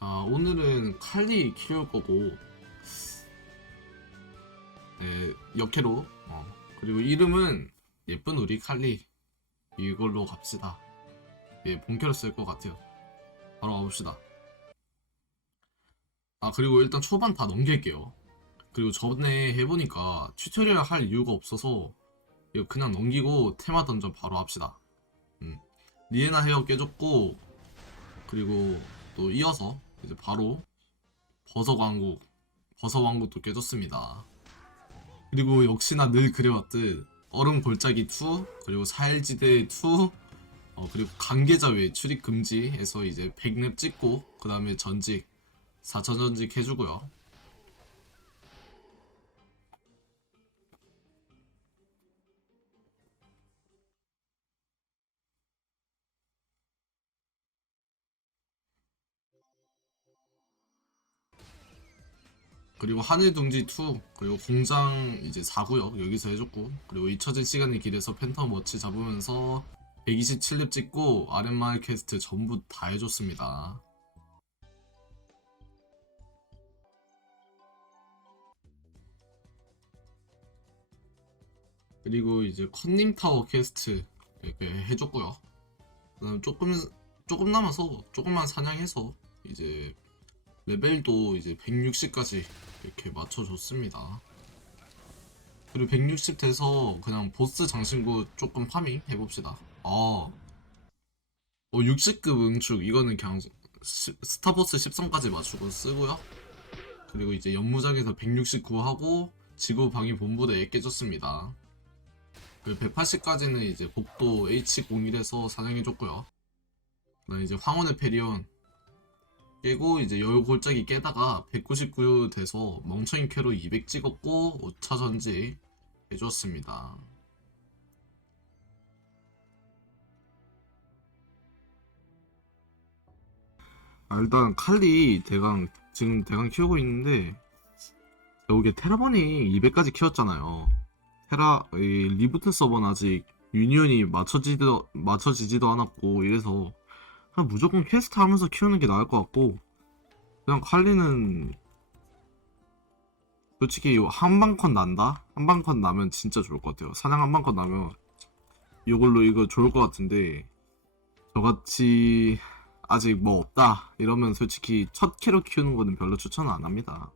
자, 오늘은 칼리 키울 거고, 네, 역캐로, 어, 그리고 이름은 예쁜 우리 칼리. 이걸로 갑시다. 예, 본캐로 쓸 것 같아요. 바로 가봅시다. 아, 그리고 일단 초반 다 넘길게요. 그리고 전에 해보니까 튜토리얼 할 이유가 없어서, 이거 그냥 넘기고 테마 던전 바로 합시다. 음. 리에나 헤어 깨졌고, 그리고 또 이어서 이제 바로 버섯 왕국 버섯 왕국도 깨졌습니다. 그리고 역시나 늘 그래왔듯 얼음 골짜기 2 그리고 사일지대 2 어, 그리고 관계자 외 출입 금지에서 이제 100렙 찍고 그 다음에 전직 4천 전직 해주고요. 그리고 하늘둥지 2 그리고 공장 이제 4구역 여기서 해줬고 그리고 잊혀진 시간의 길에서 팬텀 워치 잡으면서 127렙 찍고 아랫마을 퀘스트 전부 다 해줬습니다. 그리고 이제 컨닝 타워 퀘스트 이렇게 해줬고요. 그다음 조금 조금 남아서 조금만 사냥해서 이제 레벨도 이제 160까지 이렇게 맞춰줬습니다. 그리고 160 돼서 그냥 보스 장신구 조금 파밍 해봅시다. 아, 어, 60급 응축 이거는 그냥 시- 스타보스 10성까지 맞추고 쓰고요. 그리고 이제 연무장에서 169 하고 지구 방위 본부대에 깨졌습니다. 그 180까지는 이제 복도 H01에서 사냥해줬고요. 그다음 이제 황혼의 페리온 깨고 이제 여유 골짜기 깨다가 199 돼서 멍청이 캐로 200 찍었고 5차 전지 해줬습니다. 아, 일단 칼리 대강 지금 대강 키우고 있는데 여기 테라번이 200까지 키웠잖아요. 테라 이 리부트 서버는 아직 유니온이 맞춰지도 맞춰지지도 않았고 이래서 그냥 무조건 퀘스트 하면서 키우는 게 나을 것 같고 그냥 칼리는 솔직히 한방컷 난다? 한방컷 나면 진짜 좋을 것 같아요. 사냥 한방컷 나면 이걸로 이거 좋을 것 같은데 저같이 아직 뭐 없다 이러면 솔직히 첫 캐로 키우는 거는 별로 추천은 안 합니다.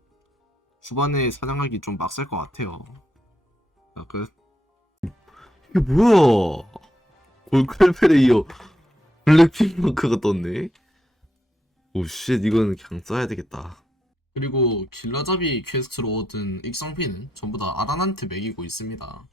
후반에 사냥하기 좀 빡셀 것 같아요. 자, 끝. 이게 뭐야? 골클페레이어 블랙핑 마크가 떴네? 오쉣 이거는 그냥 써야 되겠다 그리고 길라잡이 퀘스트로 얻은 익성피는 전부 다 아란한테 매기고 있습니다.